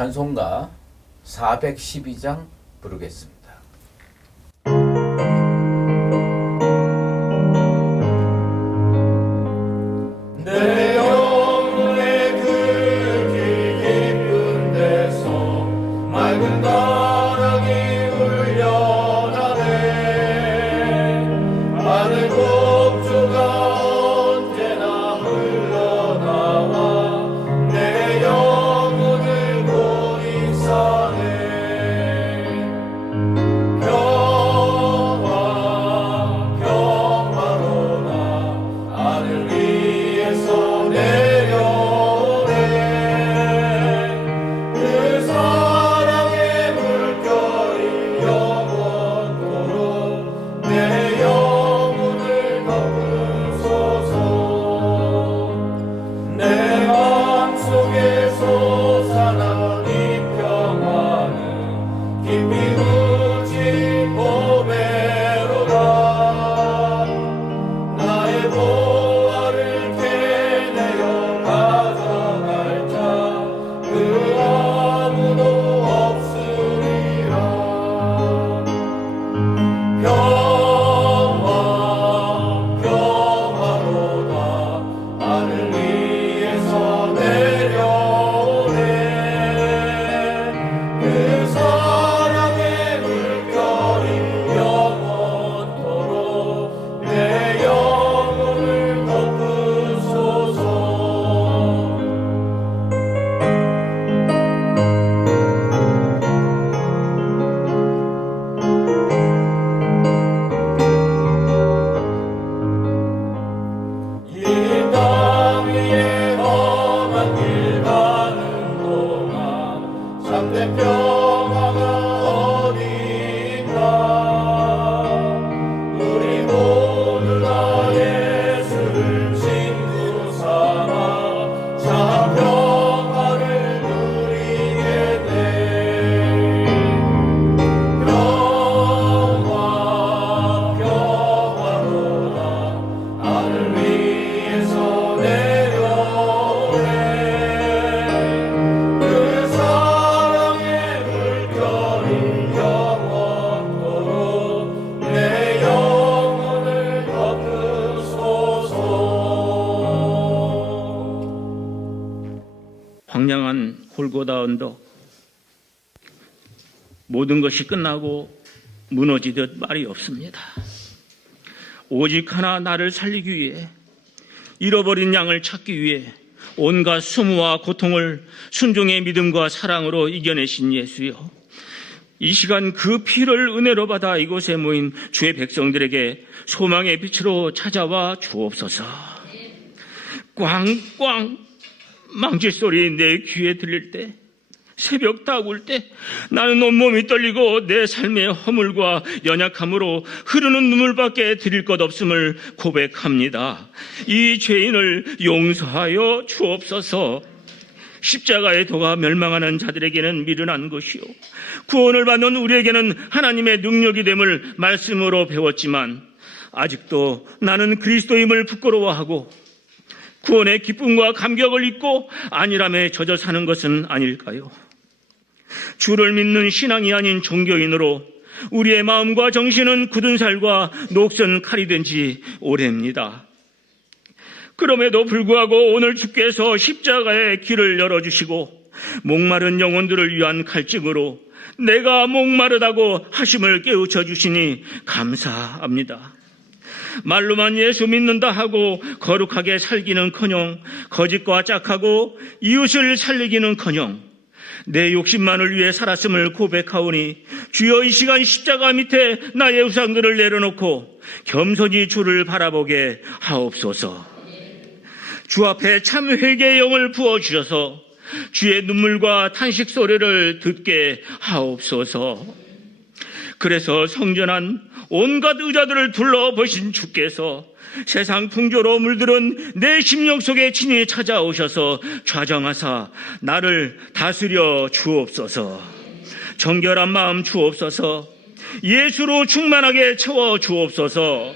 찬송가 412장 부르겠습니다. 내 영혼의 그 길 깊은 데서 맑은 바람이 울려나네. 하늘 곡조가 언제나 흘러나와 내 영혼을 고인사네. 평화로다 하늘 위에서 내려오네. 그 사랑의 물결이 영원토록 내 영혼을 덮으소서. 내 맘속에 솟아난 이 평화는 깊이 묻힌 보배로다. 나의 보화를 캐내어 가져갈 자 그 아무도 없으리라. 평화로다 하늘 위에서 내려오네. 그 사랑의 물결이 영원토록 내 영혼을 덮으소서. 이 땅 위에 험한 길 가는 동안 참된 평화가 어디 있나. 우리 모두 다 예수를 친구 삼아 참 평화를 누리겠네. 평화로다 하늘 위에서 내려오네. 그 사랑의 물결이 영원토록 내 영혼을 덮으소서. 황량한 골고다 언덕, 모든 것이 끝나고 무너지듯 말이 없습니다. 오직 하나 나를 살리기 위해, 잃어버린 양을 찾기 위해 온갖 수모와 고통을 순종의 믿음과 사랑으로 이겨내신 예수여, 이 시간 그 피를 은혜로 받아 이곳에 모인 주의 백성들에게 소망의 빛으로 찾아와 주옵소서. 꽝꽝 망치 소리 내 귀에 들릴 때, 새벽 다울 때 나는 온몸이 떨리고 내 삶의 허물과 연약함으로 흐르는 눈물밖에 드릴 것 없음을 고백합니다. 이 죄인을 용서하여 주옵소서. 십자가의 도가 멸망하는 자들에게는 미련한 것이요, 구원을 받는 우리에게는 하나님의 능력이 됨을 말씀으로 배웠지만 아직도 나는 그리스도임을 부끄러워하고 구원의 기쁨과 감격을 잊고 안일함에 젖어 사는 것은 아닐까요? 주를 믿는 신앙이 아닌 종교인으로 우리의 마음과 정신은 굳은 살과 녹슨 칼이 된 지 오래입니다. 그럼에도 불구하고 오늘 주께서 십자가의 길을 열어주시고 목마른 영혼들을 위한 칼집으로 내가 목마르다고 하심을 깨우쳐 주시니 감사합니다. 말로만 예수 믿는다 하고 거룩하게 살기는커녕 거짓과 짝하고 이웃을 살리기는커녕 내 욕심만을 위해 살았음을 고백하오니 주여, 이 시간 십자가 밑에 나의 우상들을 내려놓고 겸손히 주를 바라보게 하옵소서. 주 앞에 참 회개의 영을 부어주셔서 주의 눈물과 탄식 소리를 듣게 하옵소서. 그래서 성전한 온갖 의자들을 둘러보신 주께서 세상 풍조로 물들은 내 심령 속에 친히 찾아오셔서 좌정하사 나를 다스려 주옵소서. 정결한 마음 주옵소서. 예수로 충만하게 채워 주옵소서.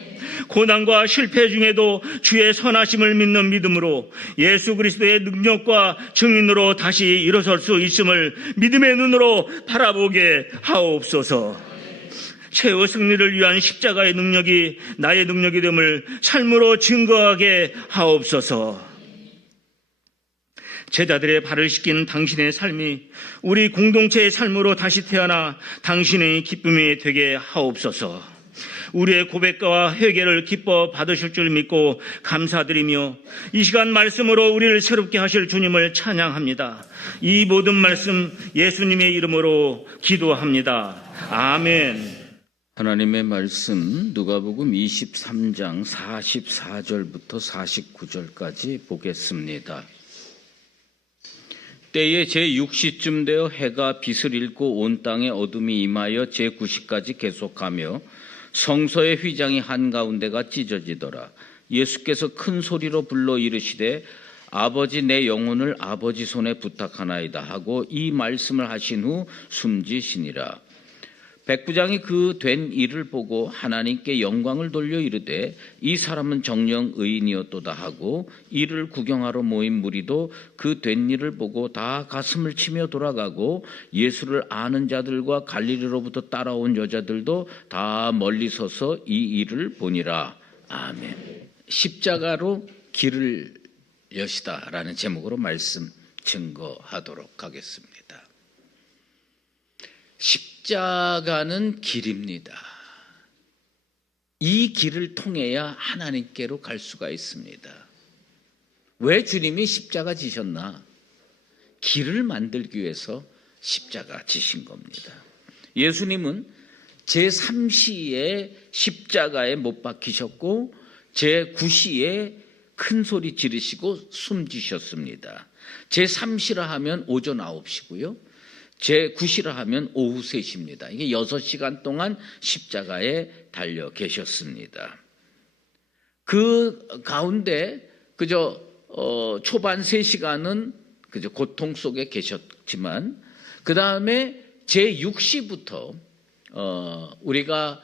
고난과 실패 중에도 주의 선하심을 믿는 믿음으로 예수 그리스도의 능력과 증인으로 다시 일어설 수 있음을 믿음의 눈으로 바라보게 하옵소서. 최후 승리를 위한 십자가의 능력이 나의 능력이 됨을 삶으로 증거하게 하옵소서. 제자들의 발을 씻긴 당신의 삶이 우리 공동체의 삶으로 다시 태어나 당신의 기쁨이 되게 하옵소서. 우리의 고백과 회개를 기뻐 받으실 줄 믿고 감사드리며 이 시간 말씀으로 우리를 새롭게 하실 주님을 찬양합니다. 이 모든 말씀 예수님의 이름으로 기도합니다. 아멘. 하나님의 말씀 누가복음 23장 44절부터 49절까지 보겠습니다. 때에 제6시쯤 되어 해가 빛을 잃고 온 땅에 어둠이 임하여 제9시까지 계속하며 성소의 휘장이 한가운데가 찢어지더라. 예수께서 큰 소리로 불러 이르시되 아버지 내 영혼을 아버지 손에 부탁하나이다 하고 이 말씀을 하신 후 숨지시니라. 백부장이 그 된 일을 보고 하나님께 영광을 돌려 이르되 이 사람은 정령 의인이었도다 하고 이를 구경하러 모인 무리도 그 된 일을 보고 다 가슴을 치며 돌아가고 예수를 아는 자들과 갈릴리로부터 따라온 여자들도 다 멀리 서서 이 일을 보니라. 아멘. 십자가로 길을 여시다라는 제목으로 말씀 증거하도록 하겠습니다. 십자가는 길입니다. 이 길을 통해야 하나님께로 갈 수가 있습니다. 왜 주님이 십자가 지셨나? 길을 만들기 위해서 십자가 지신 겁니다. 예수님은 제3시에 십자가에 못 박히셨고 제9시에 큰 소리 지르시고 숨지셨습니다. 제3시라 하면 오전 9시고요. 제9시라 하면 오후 3시입니다. 이게 6시간 동안 십자가에 달려 계셨습니다. 그 가운데 그저 초반 3시간은 그저 고통 속에 계셨지만 그 다음에 제6시부터 우리가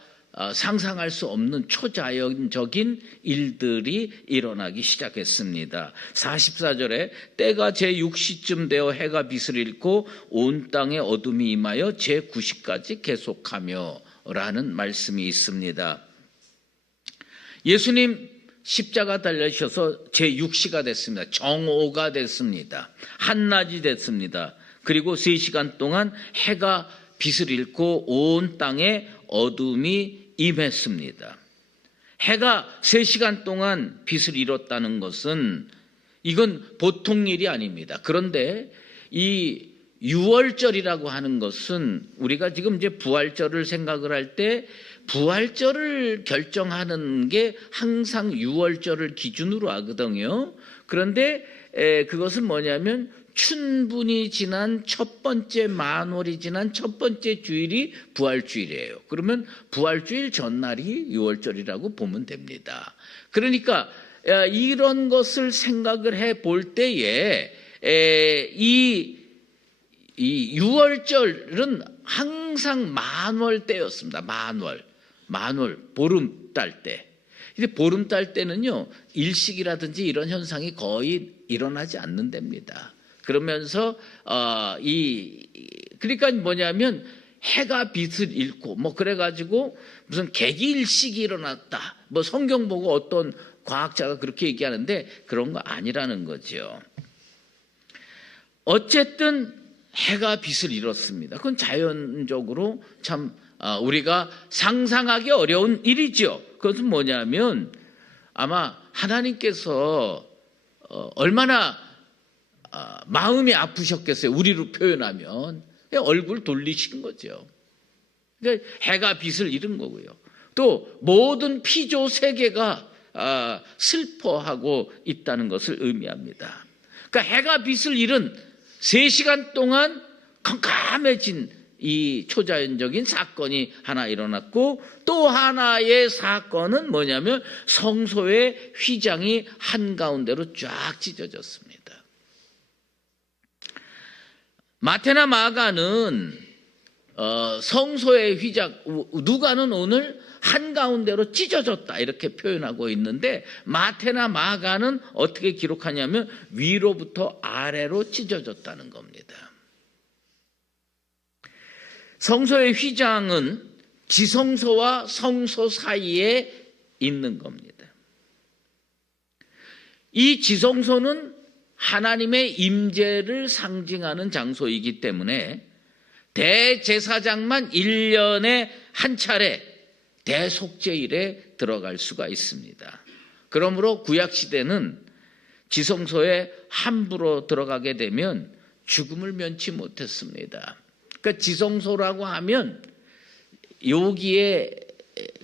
상상할 수 없는 초자연적인 일들이 일어나기 시작했습니다. 44절에 때가 제6시쯤 되어 해가 빛을 잃고 온 땅에 어둠이 임하여 제9시까지 계속하며 라는 말씀이 있습니다. 예수님 십자가 달리셔서 제6시가 됐습니다. 정오가 됐습니다. 한낮이 됐습니다. 그리고 3시간 동안 해가 빛을 잃고 온 땅에 어둠이 임했습니다. 해가 3시간 동안 빛을 잃었다는 것은 이건 보통 일이 아닙니다. 그런데 이 6월절이라고 하는 것은 우리가 지금 이제 부활절을 생각을 할 때 부활절을 결정하는 게 항상 6월절을 기준으로 하거든요. 그런데 그것은 뭐냐면 춘분이 지난 첫 번째 만월이 지난 첫 번째 주일이 부활주일이에요. 그러면 부활주일 전날이 6월절이라고 보면 됩니다. 그러니까 이런 것을 생각을 해 볼 때에 이 6월절은 항상 만월 때였습니다. 만월 보름달 때. 근데 보름달 때는요 일식이라든지 이런 현상이 거의 일어나지 않는답니다. 그러면서 그러니까 뭐냐면 해가 빛을 잃고 뭐 그래가지고 무슨 개기일식이 일어났다. 뭐 성경 보고 어떤 과학자가 그렇게 얘기하는데 그런 거 아니라는 거죠. 어쨌든 해가 빛을 잃었습니다. 그건 자연적으로 참 우리가 상상하기 어려운 일이죠. 그것은 뭐냐면 아마 하나님께서 얼마나 마음이 아프셨겠어요. 우리로 표현하면 얼굴 돌리신 거죠. 그러니까 해가 빛을 잃은 거고요. 또 모든 피조 세계가 슬퍼하고 있다는 것을 의미합니다. 그러니까 해가 빛을 잃은 3시간 동안 캄캄해진 이 초자연적인 사건이 하나 일어났고 또 하나의 사건은 뭐냐면 성소의 휘장이 한가운데로 쫙 찢어졌습니다. 마태나 마가는 성소의 휘장, 누가는 오늘 한가운데로 찢어졌다 이렇게 표현하고 있는데 마태나 마가는 어떻게 기록하냐면 위로부터 아래로 찢어졌다는 겁니다. 성소의 휘장은 지성소와 성소 사이에 있는 겁니다. 이 지성소는 하나님의 임재를 상징하는 장소이기 때문에 대제사장만 1년에 한 차례 대속죄일에 들어갈 수가 있습니다. 그러므로 구약시대는 지성소에 함부로 들어가게 되면 죽음을 면치 못했습니다. 그러니까 지성소라고 하면 여기에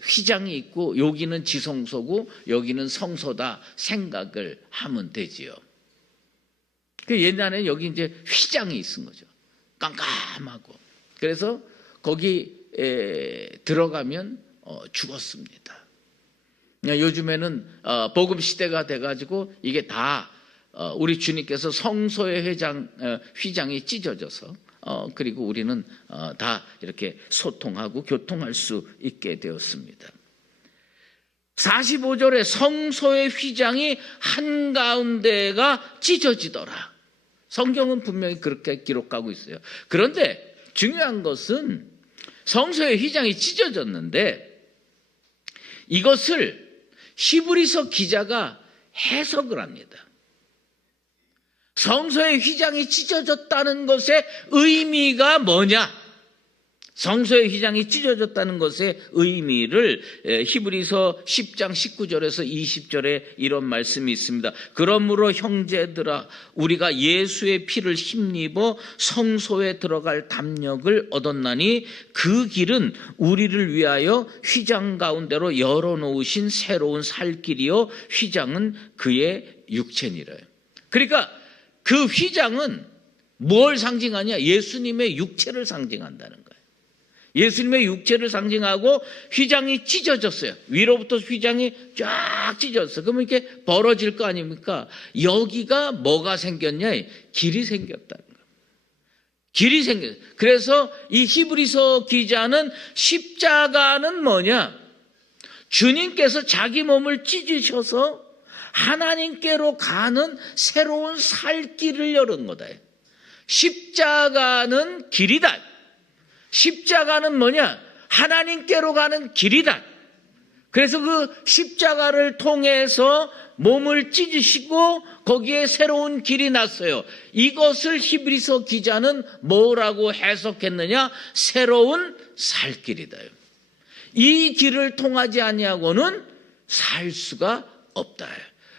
휘장이 있고 여기는 지성소고 여기는 성소다 생각을 하면 되지요. 그 옛날에 여기 이제 휘장이 있은 거죠. 깜깜하고. 그래서 거기 들어가면 죽었습니다. 요즘에는 복음 시대가 돼가지고 이게 다 우리 주님께서 성소의 휘장이 찢어져서 그리고 우리는 다 이렇게 소통하고 교통할 수 있게 되었습니다. 45절에 성소의 휘장이 한가운데가 찢어지더라. 성경은 분명히 그렇게 기록하고 있어요. 그런데 중요한 것은 성소의 휘장이 찢어졌는데 이것을 히브리서 기자가 해석을 합니다. 성소의 휘장이 찢어졌다는 것의 의미가 뭐냐? 성소의 휘장이 찢어졌다는 것의 의미를 히브리서 10장 19절에서 20절에 이런 말씀이 있습니다. 그러므로 형제들아 우리가 예수의 피를 힘입어 성소에 들어갈 담력을 얻었나니 그 길은 우리를 위하여 휘장 가운데로 열어놓으신 새로운 살 길이요 휘장은 그의 육체니라. 그러니까 그 휘장은 뭘 상징하냐? 예수님의 육체를 상징한다는 거예요. 예수님의 육체를 상징하고 휘장이 찢어졌어요. 위로부터 휘장이 쫙 찢어졌어요. 그러면 이렇게 벌어질 거 아닙니까? 여기가 뭐가 생겼냐? 길이 생겼다는 거예요. 길이 생겼어요. 그래서 이 히브리서 기자는 십자가는 뭐냐? 주님께서 자기 몸을 찢으셔서 하나님께로 가는 새로운 살 길을 열은 거다. 십자가는 길이다. 십자가는 뭐냐? 하나님께로 가는 길이다. 그래서 그 십자가를 통해서 몸을 찢으시고 거기에 새로운 길이 났어요. 이것을 히브리서 기자는 뭐라고 해석했느냐? 새로운 살 길이다. 이 길을 통하지 아니하고는 살 수가 없다.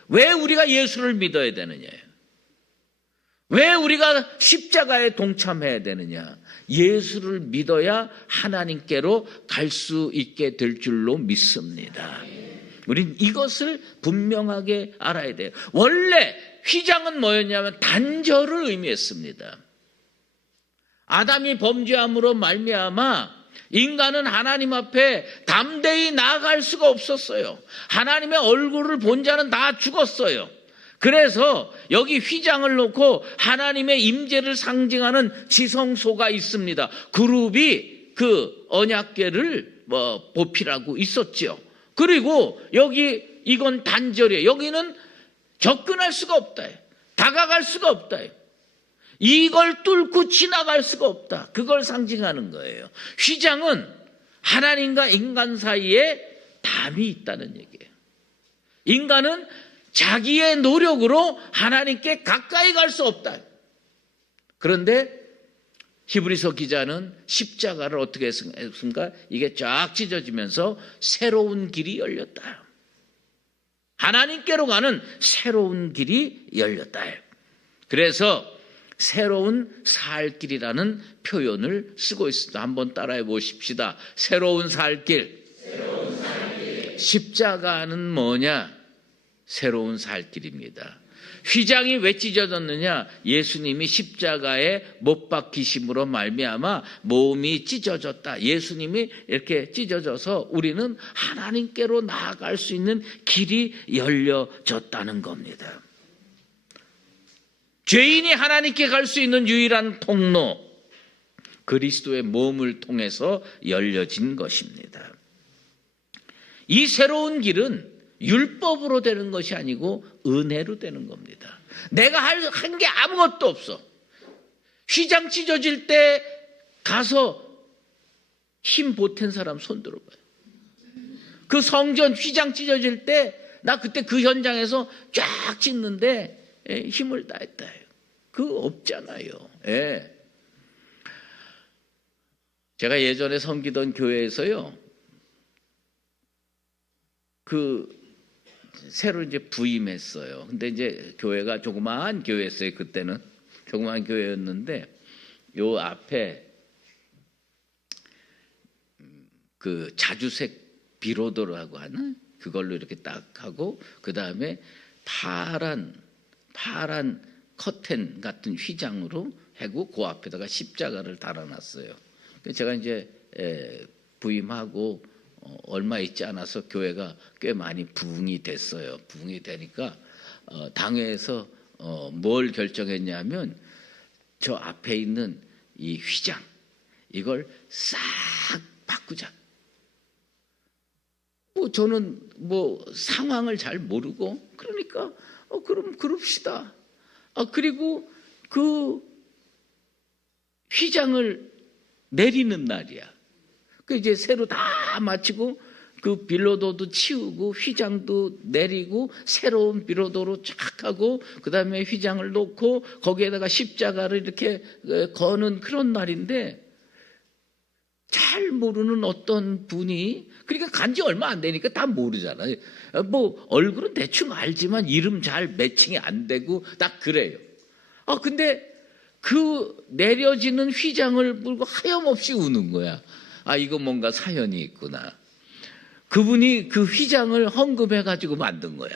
왜 우리가 예수를 믿어야 되느냐요? 왜 우리가 십자가에 동참해야 되느냐? 예수를 믿어야 하나님께로 갈 수 있게 될 줄로 믿습니다. 우린 이것을 분명하게 알아야 돼요. 원래 휘장은 뭐였냐면 단절을 의미했습니다. 아담이 범죄함으로 말미암아 인간은 하나님 앞에 담대히 나아갈 수가 없었어요. 하나님의 얼굴을 본 자는 다 죽었어요. 그래서 여기 휘장을 놓고 하나님의 임재를 상징하는 지성소가 있습니다. 그룹이 그 언약궤를 보필하고 있었죠. 그리고 여기 이건 단절이에요. 여기는 접근할 수가 없다. 다가갈 수가 없다. 이걸 뚫고 지나갈 수가 없다. 그걸 상징하는 거예요. 휘장은 하나님과 인간 사이에 담이 있다는 얘기예요. 인간은 자기의 노력으로 하나님께 가까이 갈 수 없다. 그런데 히브리서 기자는 십자가를 어떻게 했습니까? 이게 쫙 찢어지면서 새로운 길이 열렸다. 하나님께로 가는 새로운 길이 열렸다. 그래서 새로운 살 길이라는 표현을 쓰고 있습니다. 한번 따라해 보십시다. 새로운 살 길. 십자가는 뭐냐? 새로운 살 길입니다. 휘장이 왜 찢어졌느냐? 예수님이 십자가에 못 박히심으로 말미암아 몸이 찢어졌다. 예수님이 이렇게 찢어져서 우리는 하나님께로 나아갈 수 있는 길이 열려졌다는 겁니다. 죄인이 하나님께 갈 수 있는 유일한 통로, 그리스도의 몸을 통해서 열려진 것입니다. 이 새로운 길은 율법으로 되는 것이 아니고 은혜로 되는 겁니다. 내가 한 게 아무것도 없어. 휘장 찢어질 때 가서 힘 보탠 사람 손 들어봐요. 그 성전 휘장 찢어질 때 나 그때 그 현장에서 쫙 찢는데 힘을 다했다 해요. 그거 없잖아요. 예. 제가 예전에 섬기던 교회에서요, 새로 이제 부임했어요. 근데 이제 교회가 조그마한 교회였어요. 그때는 조그마한 교회였는데 요 앞에 그 자주색 비로도라고 하는 그걸로 이렇게 딱 하고 그 다음에 파란 커튼 같은 휘장으로 하고 그 앞에다가 십자가를 달아놨어요. 제가 이제 부임하고 얼마 있지 않아서 교회가 꽤 많이 부흥이 됐어요. 부흥이 되니까 당회에서 뭘 결정했냐면 저 앞에 있는 이 휘장 이걸 싹 바꾸자. 저는 상황을 잘 모르고 그러니까 그럼 그럽시다. 그리고 그 휘장을 내리는 날이야. 이제 새로 다 마치고 그 빌로도도 치우고 휘장도 내리고 새로운 빌로도로 쫙 하고 그 다음에 휘장을 놓고 거기에다가 십자가를 이렇게 거는 그런 날인데 잘 모르는 어떤 분이 그러니까 간지 얼마 안 되니까 다 모르잖아요. 얼굴은 대충 알지만 이름 잘 매칭이 안 되고 딱 그래요. 근데 그 내려지는 휘장을 물고 하염없이 우는 거야. 이거 뭔가 사연이 있구나. 그분이 그 휘장을 헌금해가지고 만든 거야.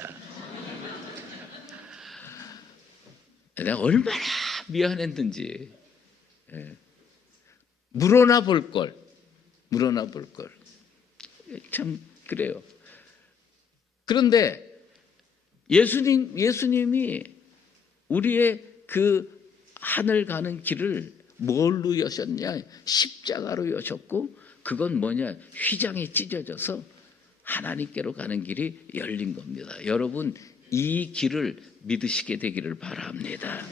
내가 얼마나 미안했는지. 물어나 볼 걸. 참 그래요. 그런데 예수님이 우리의 그 하늘 가는 길을 뭘로 여셨냐? 십자가로 여셨고 그건 뭐냐? 휘장이 찢어져서 하나님께로 가는 길이 열린 겁니다. 여러분 이 길을 믿으시게 되기를 바랍니다.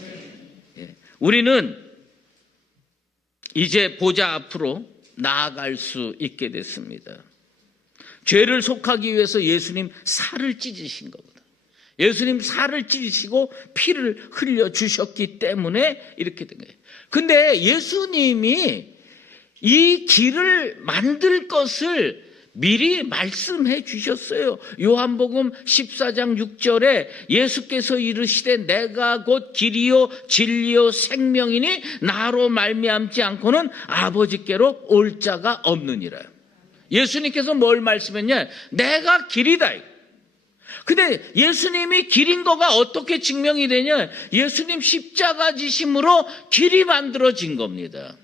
우리는 이제 보좌 앞으로 나아갈 수 있게 됐습니다. 죄를 속하기 위해서 예수님 살을 찢으신 거거든. 예수님 살을 찢으시고 피를 흘려주셨기 때문에 이렇게 된 거예요. 근데 예수님이 이 길을 만들 것을 미리 말씀해 주셨어요. 요한복음 14장 6절에 예수께서 이르시되 내가 곧 길이요 진리요 생명이니 나로 말미암지 않고는 아버지께로 올 자가 없느니라. 예수님께서 뭘 말씀했냐? 내가 길이다. 근데 예수님이 길인 거가 어떻게 증명이 되냐? 예수님 십자가 지심으로 길이 만들어진 겁니다.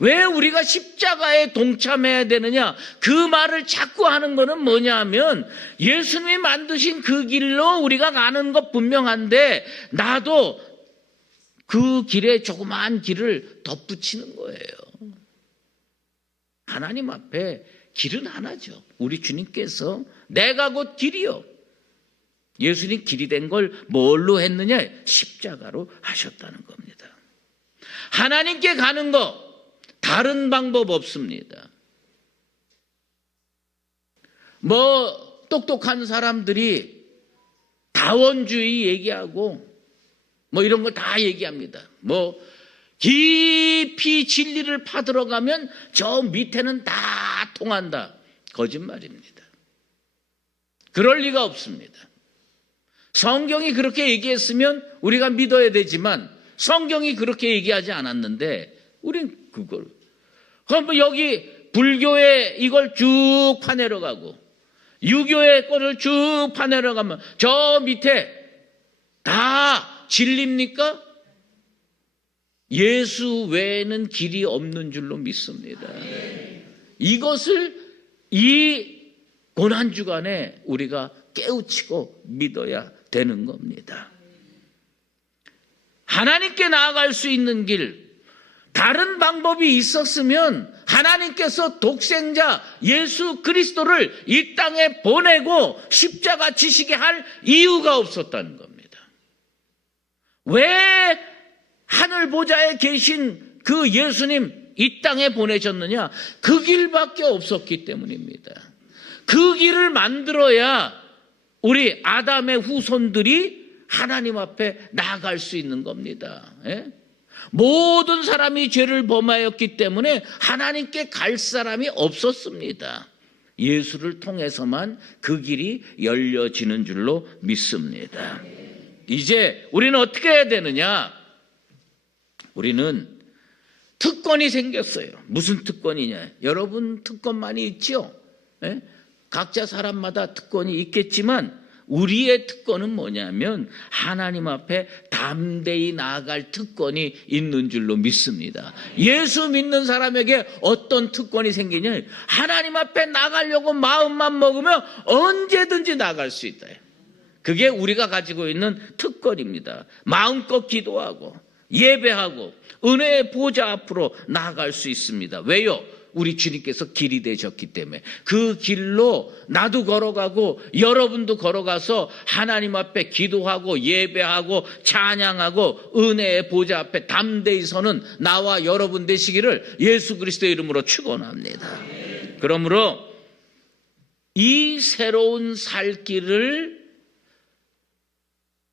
왜 우리가 십자가에 동참해야 되느냐? 그 말을 자꾸 하는 거는 뭐냐 하면 예수님이 만드신 그 길로 우리가 가는 것 분명한데 나도 그 길에 조그마한 길을 덧붙이는 거예요. 하나님 앞에 길은 하나죠. 우리 주님께서 내가 곧 길이요. 예수님 길이 된 걸 뭘로 했느냐? 십자가로 하셨다는 겁니다. 하나님께 가는 거 다른 방법 없습니다. 똑똑한 사람들이 다원주의 얘기하고 이런 거 다 얘기합니다. 깊이 진리를 파들어 가면 저 밑에는 다 통한다. 거짓말입니다. 그럴 리가 없습니다. 성경이 그렇게 얘기했으면 우리가 믿어야 되지만 성경이 그렇게 얘기하지 않았는데 우린 그걸 그럼 여기 불교에 이걸 쭉 파내려 가고 유교의 거를 쭉 파내려 가면 저 밑에 다 진리입니까? 예수 외에는 길이 없는 줄로 믿습니다. 이것을 이 고난주간에 우리가 깨우치고 믿어야 되는 겁니다. 하나님께 나아갈 수 있는 길, 다른 방법이 있었으면 하나님께서 독생자 예수 그리스도를 이 땅에 보내고 십자가 지시게 할 이유가 없었다는 겁니다. 왜 하늘 보좌에 계신 그 예수님 이 땅에 보내셨느냐? 그 길밖에 없었기 때문입니다. 그 길을 만들어야 우리 아담의 후손들이 하나님 앞에 나아갈 수 있는 겁니다. 예? 모든 사람이 죄를 범하였기 때문에 하나님께 갈 사람이 없었습니다. 예수를 통해서만 그 길이 열려지는 줄로 믿습니다. 이제 우리는 어떻게 해야 되느냐? 우리는 특권이 생겼어요. 무슨 특권이냐? 여러분 특권 많이 있죠? 예? 각자 사람마다 특권이 있겠지만 우리의 특권은 뭐냐면 하나님 앞에 담대히 나아갈 특권이 있는 줄로 믿습니다. 예수 믿는 사람에게 어떤 특권이 생기냐? 하나님 앞에 나가려고 마음만 먹으면 언제든지 나갈 수 있다. 그게 우리가 가지고 있는 특권입니다. 마음껏 기도하고 예배하고 은혜의 보좌 앞으로 나아갈 수 있습니다. 왜요? 우리 주님께서 길이 되셨기 때문에. 그 길로 나도 걸어가고 여러분도 걸어가서 하나님 앞에 기도하고 예배하고 찬양하고 은혜의 보좌 앞에 담대히 서는 나와 여러분 되시기를 예수 그리스도의 이름으로 축원합니다. 그러므로 이 새로운 살 길을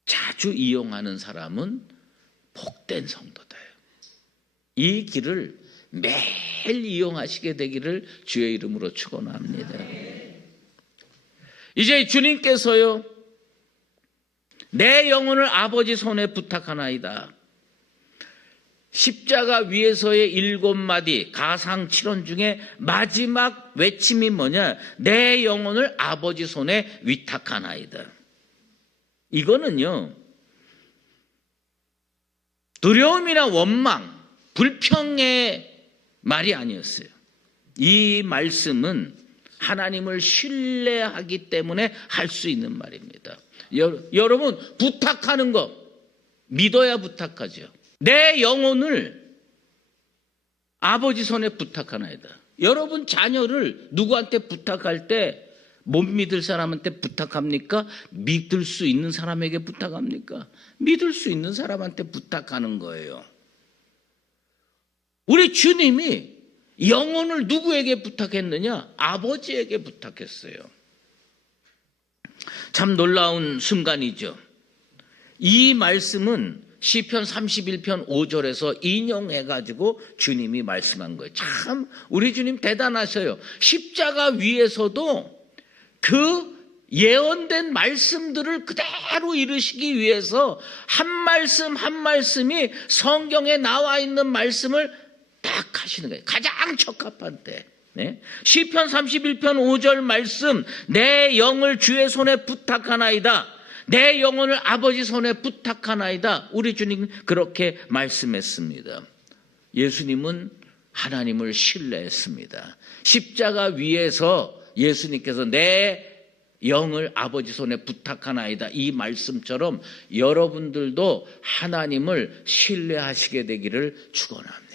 자주 이용하는 사람은 복된 성도다요. 이 길을 매일 이용하시게 되기를 주의 이름으로 축원합니다. 이제 주님께서요, 내 영혼을 아버지 손에 부탁하나이다. 십자가 위에서의 7마디 가상 7원 중에 마지막 외침이 뭐냐? 내 영혼을 아버지 손에 위탁하나이다. 이거는요, 두려움이나 원망, 불평의 말이 아니었어요. 이 말씀은 하나님을 신뢰하기 때문에 할 수 있는 말입니다. 여러분, 부탁하는 거 믿어야 부탁하죠. 내 영혼을 아버지 손에 부탁하나이다. 여러분 자녀를 누구한테 부탁할 때 못 믿을 사람한테 부탁합니까? 믿을 수 있는 사람에게 부탁합니까? 믿을 수 있는 사람한테 부탁하는 거예요. 우리 주님이 영혼을 누구에게 부탁했느냐? 아버지에게 부탁했어요. 참 놀라운 순간이죠. 이 말씀은 시편 31편 5절에서 인용해가지고 주님이 말씀한 거예요. 참 우리 주님 대단하셔요. 십자가 위에서도 그 예언된 말씀들을 그대로 이루시기 위해서 한 말씀 한 말씀이 성경에 나와 있는 말씀을 딱 하시는 거예요. 가장 적합한 때. 네? 시편 31편 5절 말씀, 내 영을 주의 손에 부탁하나이다. 내 영혼을 아버지 손에 부탁하나이다. 우리 주님 그렇게 말씀했습니다. 예수님은 하나님을 신뢰했습니다. 십자가 위에서 예수님께서 내 영을 아버지 손에 부탁하나이다. 이 말씀처럼 여러분들도 하나님을 신뢰하시게 되기를 축원합니다.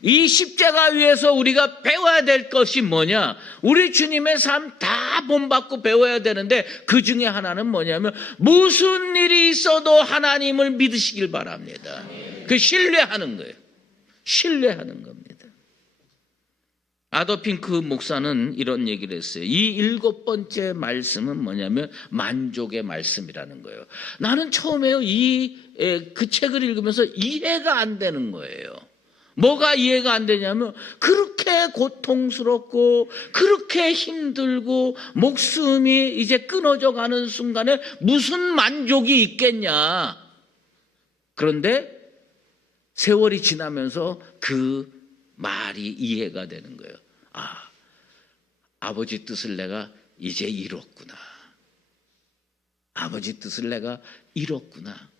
이 십자가 위에서 우리가 배워야 될 것이 뭐냐? 우리 주님의 삶 다 본받고 배워야 되는데 그 중에 하나는 뭐냐면 무슨 일이 있어도 하나님을 믿으시길 바랍니다. 그 신뢰하는 거예요. 신뢰하는 겁니다. 아더 핑크 목사는 이런 얘기를 했어요. 이 7번째 말씀은 뭐냐면 만족의 말씀이라는 거예요. 나는 처음에요 그 책을 읽으면서 이해가 안 되는 거예요. 뭐가 이해가 안 되냐면 그렇게 고통스럽고 그렇게 힘들고 목숨이 이제 끊어져 가는 순간에 무슨 만족이 있겠냐. 그런데 세월이 지나면서 그 말이 이해가 되는 거예요. 아, 아버지 뜻을 내가 이제 이뤘구나. 아버지 뜻을 내가 이뤘구나.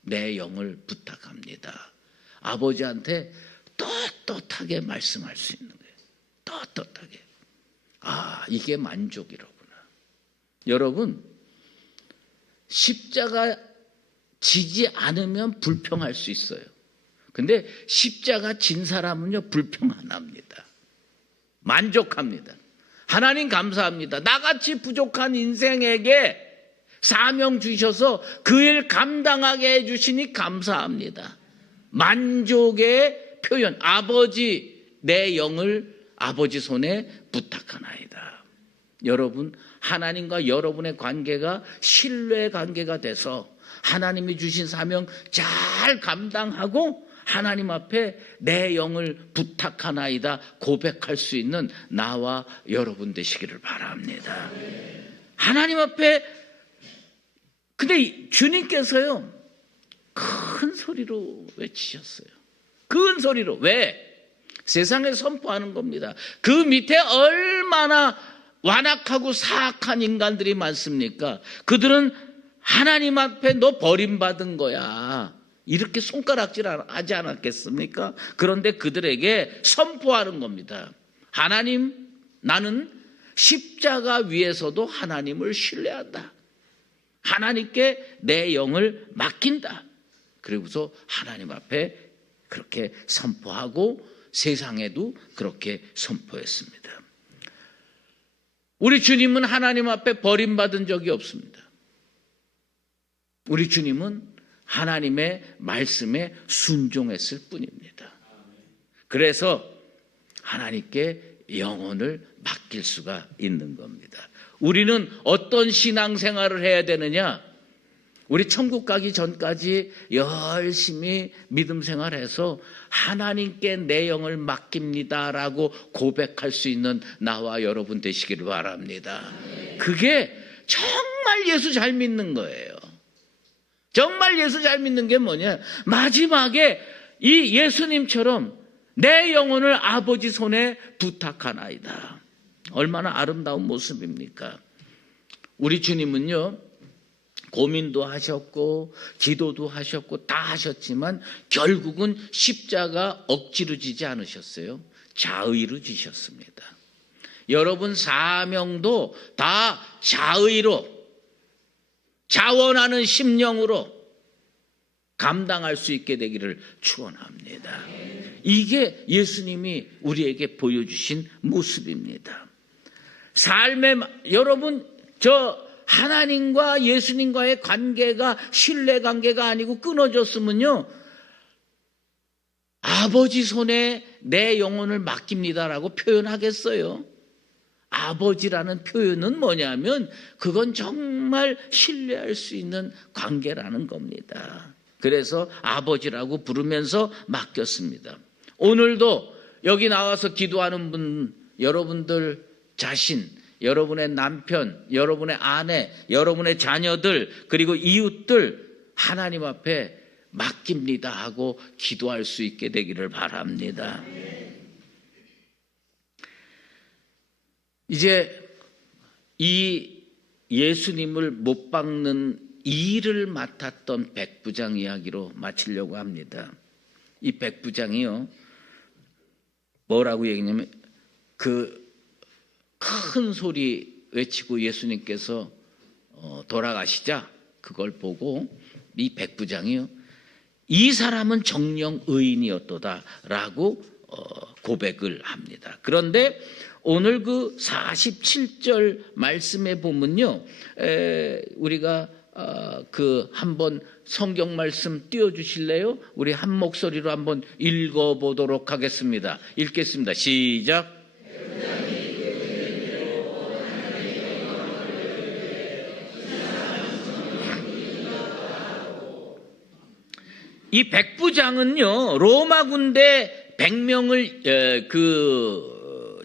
내 영을 부탁합니다. 아버지한테 떳떳하게 말씀할 수 있는 거예요. 떳떳하게. 아, 이게 만족이로구나. 여러분, 십자가 지지 않으면 불평할 수 있어요. 근데 십자가 진 사람은요, 불평 안 합니다. 만족합니다. 하나님 감사합니다. 나같이 부족한 인생에게 사명 주셔서 그 일 감당하게 해주시니 감사합니다. 만족의 표현. 아버지, 내 영을 아버지 손에 부탁하나이다. 여러분, 하나님과 여러분의 관계가 신뢰 관계가 돼서 하나님이 주신 사명 잘 감당하고 하나님 앞에 내 영을 부탁하나이다 고백할 수 있는 나와 여러분 되시기를 바랍니다. 하나님 앞에, 근데 주님께서요, 큰 소리로 외치셨어요. 큰 소리로. 왜? 세상에 선포하는 겁니다. 그 밑에 얼마나 완악하고 사악한 인간들이 많습니까? 그들은 하나님 앞에 너 버림받은 거야, 이렇게 손가락질 하지 않았겠습니까? 그런데 그들에게 선포하는 겁니다. 하나님, 나는 십자가 위에서도 하나님을 신뢰한다. 하나님께 내 영을 맡긴다. 그리고서 하나님 앞에 그렇게 선포하고 세상에도 그렇게 선포했습니다. 우리 주님은 하나님 앞에 버림받은 적이 없습니다. 우리 주님은 하나님의 말씀에 순종했을 뿐입니다. 그래서 하나님께 영혼을 맡길 수가 있는 겁니다. 우리는 어떤 신앙생활을 해야 되느냐? 우리 천국 가기 전까지 열심히 믿음 생활해서 하나님께 내 영을 맡깁니다라고 고백할 수 있는 나와 여러분 되시기를 바랍니다. 그게 정말 예수 잘 믿는 거예요. 정말 예수 잘 믿는 게 뭐냐? 마지막에 이 예수님처럼 내 영혼을 아버지 손에 부탁하나이다. 얼마나 아름다운 모습입니까? 우리 주님은요, 고민도 하셨고 기도도 하셨고 다 하셨지만 결국은 십자가 억지로 지지 않으셨어요. 자의로 지셨습니다. 여러분 사명도 다 자의로, 자원하는 심령으로 감당할 수 있게 되기를 축원합니다. 이게 예수님이 우리에게 보여주신 모습입니다. 삶의, 여러분, 저 하나님과 예수님과의 관계가 신뢰 관계가 아니고 끊어졌으면요, 아버지 손에 내 영혼을 맡깁니다라고 표현하겠어요? 아버지라는 표현은 뭐냐면 그건 정말 신뢰할 수 있는 관계라는 겁니다. 그래서 아버지라고 부르면서 맡겼습니다. 오늘도 여기 나와서 기도하는 분, 여러분들 자신, 여러분의 남편, 여러분의 아내, 여러분의 자녀들, 그리고 이웃들 하나님 앞에 맡깁니다 하고 기도할 수 있게 되기를 바랍니다. 이제 이 예수님을 못 박는 일을 맡았던 백부장 이야기로 마치려고 합니다. 이 백부장이요, 뭐라고 얘기냐면 그 큰 소리 외치고 예수님께서 돌아가시자 그걸 보고 이 백부장이요, 이 사람은 정령 의인이었도다라고 고백을 합니다. 그런데 오늘 그 47절 말씀에 보면요, 우리가 그 한번 성경 말씀 띄워주실래요? 우리 한 목소리로 한번 읽어보도록 하겠습니다. 읽겠습니다. 시작. 이 백부장은요, 로마 군대 100명을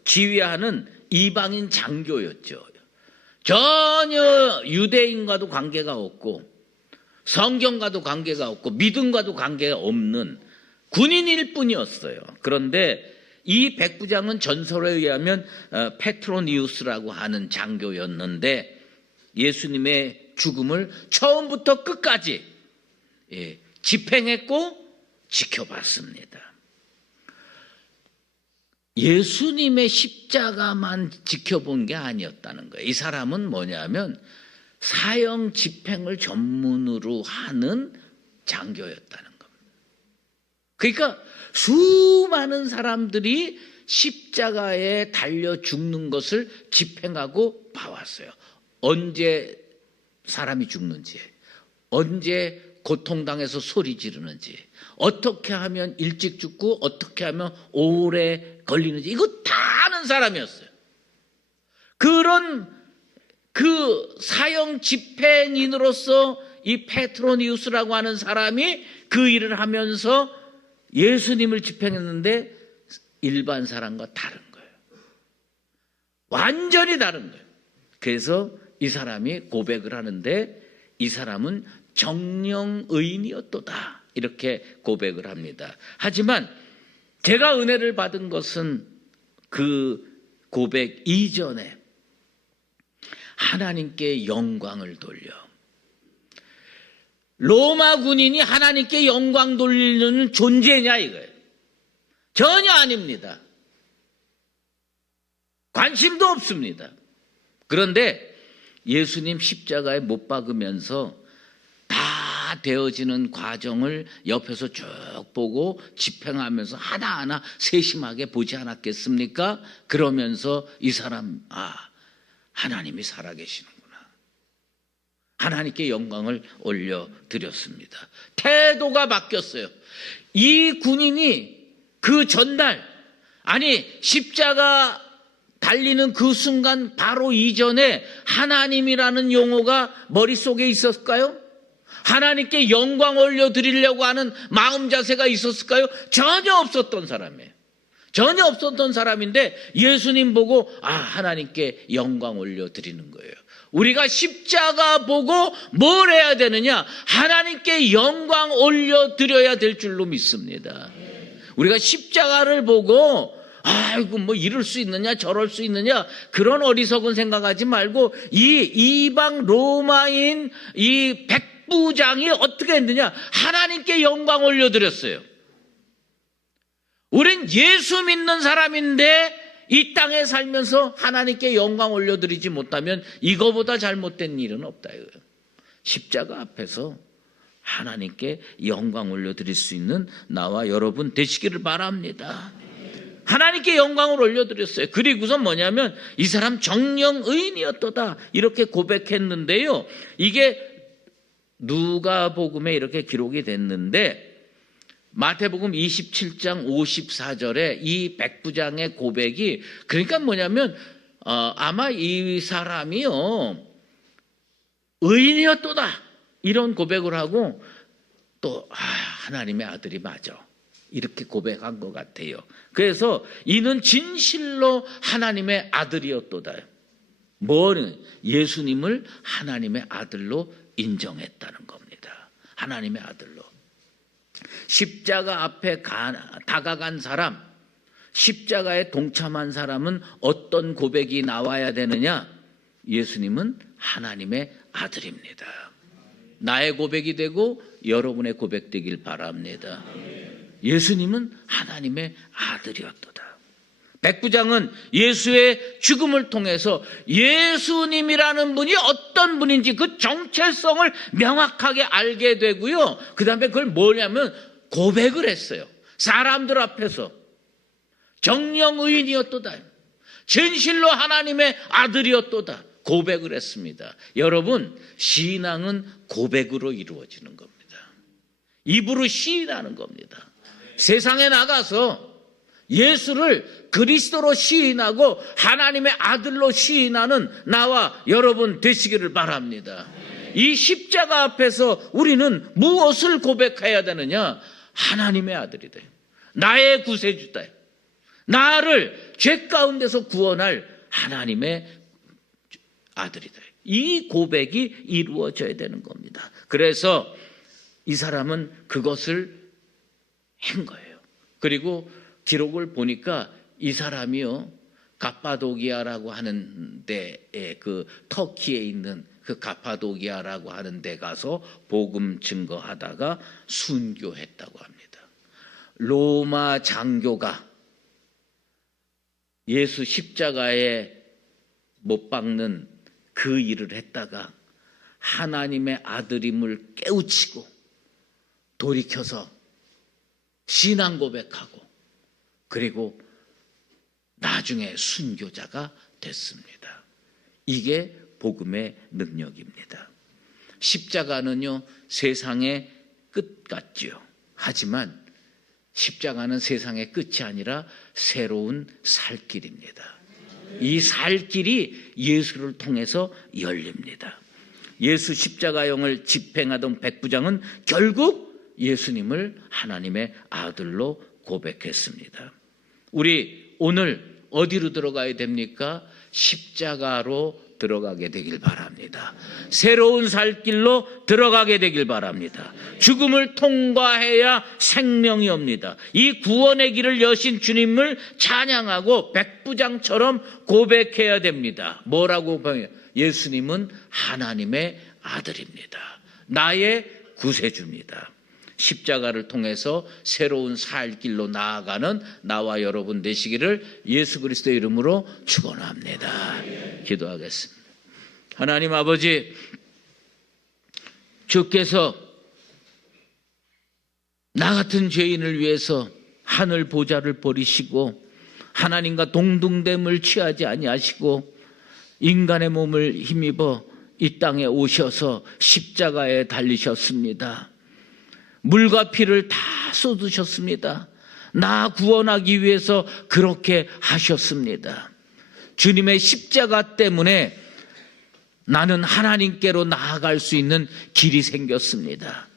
지휘하는 이방인 장교였죠. 전혀 유대인과도 관계가 없고 성경과도 관계가 없고 믿음과도 관계가 없는 군인일 뿐이었어요. 그런데 이 백부장은 전설에 의하면 페트로니우스라고 하는 장교였는데 예수님의 죽음을 처음부터 끝까지 집행했고 지켜봤습니다. 예수님의 십자가만 지켜본 게 아니었다는 거예요. 이 사람은 뭐냐면 사형 집행을 전문으로 하는 장교였다는 겁니다. 그러니까 수많은 사람들이 십자가에 달려 죽는 것을 집행하고 봐왔어요. 언제 사람이 죽는지, 언제 고통당해서 소리 지르는지, 어떻게 하면 일찍 죽고 어떻게 하면 오래 걸리는지 이거 다 아는 사람이었어요. 그런 그 사형 집행인으로서 이 페트로니우스라고 하는 사람이 그 일을 하면서 예수님을 집행했는데 일반 사람과 다른 거예요. 완전히 다른 거예요. 그래서 이 사람이 고백을 하는데 이 사람은 정령의인이었도다 이렇게 고백을 합니다. 하지만 제가 은혜를 받은 것은 그 고백 이전에 하나님께 영광을 돌려, 로마 군인이 하나님께 영광 돌리는 존재냐 이거예요. 전혀 아닙니다. 관심도 없습니다. 그런데 예수님 십자가에 못 박으면서 다 되어지는 과정을 옆에서 쭉 보고 집행하면서 하나하나 세심하게 보지 않았겠습니까? 그러면서 이 사람, 하나님이 살아계시는구나. 하나님께 영광을 올려드렸습니다. 태도가 바뀌었어요. 이 군인이 그 전날, 아니 십자가 달리는 그 순간 바로 이전에 하나님이라는 용어가 머릿속에 있었을까요? 하나님께 영광 올려드리려고 하는 마음 자세가 있었을까요? 전혀 없었던 사람이에요. 전혀 없었던 사람인데 예수님 보고 하나님께 영광 올려드리는 거예요. 우리가 십자가 보고 뭘 해야 되느냐? 하나님께 영광 올려드려야 될 줄로 믿습니다. 우리가 십자가를 보고 아이고 뭐 이럴 수 있느냐 저럴 수 있느냐 그런 어리석은 생각하지 말고 이 이방 로마인 이 백부장이 어떻게 했느냐? 하나님께 영광 올려드렸어요. 우린 예수 믿는 사람인데 이 땅에 살면서 하나님께 영광 올려드리지 못하면 이거보다 잘못된 일은 없다 이거예요. 십자가 앞에서 하나님께 영광 올려드릴 수 있는 나와 여러분 되시기를 바랍니다. 하나님께 영광을 올려드렸어요. 그리고서 뭐냐면 이 사람 정령의인이었도다 이렇게 고백했는데요. 이게 누가복음에 이렇게 기록이 됐는데 마태복음 27장 54절에 이 백부장의 고백이 그러니까 뭐냐면 아마 이 사람이요 의인이었도다 이런 고백을 하고 또 하나님의 아들이 맞아 이렇게 고백한 것 같아요. 그래서 이는 진실로 하나님의 아들이었도다. 뭐는 예수님을 하나님의 아들로 인정했다는 겁니다. 하나님의 아들로. 십자가 앞에 다가간 사람, 십자가에 동참한 사람은 어떤 고백이 나와야 되느냐? 예수님은 하나님의 아들입니다. 나의 고백이 되고 여러분의 고백 되길 바랍니다. 예수님은 하나님의 아들이었도다. 백부장은 예수의 죽음을 통해서 예수님이라는 분이 어떤 분인지 그 정체성을 명확하게 알게 되고요. 그 다음에 그걸 뭐냐면 고백을 했어요. 사람들 앞에서 정령의인이었도다. 진실로 하나님의 아들이었도다. 고백을 했습니다. 여러분, 신앙은 고백으로 이루어지는 겁니다. 입으로 시인하는 겁니다. 세상에 나가서 예수를 그리스도로 시인하고 하나님의 아들로 시인하는 나와 여러분 되시기를 바랍니다. 이 십자가 앞에서 우리는 무엇을 고백해야 되느냐? 하나님의 아들이다. 나의 구세주다. 나를 죄 가운데서 구원할 하나님의 아들이다. 이 고백이 이루어져야 되는 겁니다. 그래서 이 사람은 그것을 한 거예요. 그리고 기록을 보니까 이 사람이요 가파도기아라고 하는 데에 그 터키에 있는 그 가파도기아라고 하는 데 가서 복음 증거하다가 순교했다고 합니다. 로마 장교가 예수 십자가에 못 박는 그 일을 했다가 하나님의 아들임을 깨우치고 돌이켜서 신앙 고백하고 그리고 나중에 순교자가 됐습니다. 이게 복음의 능력입니다. 십자가는요, 세상의 끝 같지요. 하지만 십자가는 세상의 끝이 아니라 새로운 살길입니다. 이 살길이 예수를 통해서 열립니다. 예수 십자가형을 집행하던 백부장은 결국 예수님을 하나님의 아들로 고백했습니다. 우리 오늘 어디로 들어가야 됩니까? 십자가로 들어가게 되길 바랍니다. 새로운 살길로 들어가게 되길 바랍니다. 죽음을 통과해야 생명이 옵니다. 이 구원의 길을 여신 주님을 찬양하고 백부장처럼 고백해야 됩니다. 뭐라고 고백해요? 예수님은 하나님의 아들입니다. 나의 구세주입니다. 십자가를 통해서 새로운 살길로 나아가는 나와 여러분 되시기를 예수 그리스도의 이름으로 축원합니다. 기도하겠습니다. 하나님 아버지, 주께서 나 같은 죄인을 위해서 하늘 보좌를 버리시고 하나님과 동등됨을 취하지 아니하시고 인간의 몸을 힘입어 이 땅에 오셔서 십자가에 달리셨습니다. 물과 피를 다 쏟으셨습니다. 나 구원하기 위해서 그렇게 하셨습니다. 주님의 십자가 때문에 나는 하나님께로 나아갈 수 있는 길이 생겼습니다.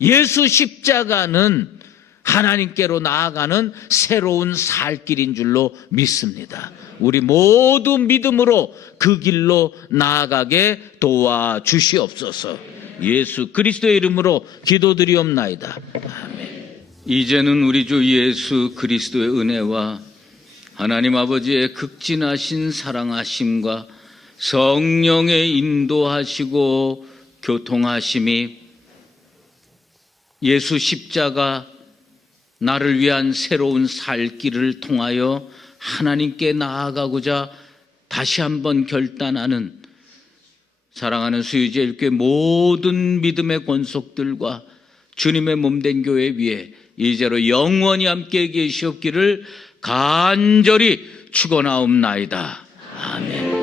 예수 십자가는 하나님께로 나아가는 새로운 살길인 줄로 믿습니다. 우리 모두 믿음으로 그 길로 나아가게 도와주시옵소서. 예수 그리스도의 이름으로 기도드리옵나이다. 아멘. 이제는 우리 주 예수 그리스도의 은혜와 하나님 아버지의 극진하신 사랑하심과 성령의 인도하시고 교통하심이 예수 십자가 나를 위한 새로운 살 길을 통하여 하나님께 나아가고자 다시 한번 결단하는 사랑하는 수유제일교회 모든 믿음의 권속들과 주님의 몸된 교회 위에 이제로 영원히 함께 계시옵기를 간절히 축원하옵나이다. 아멘.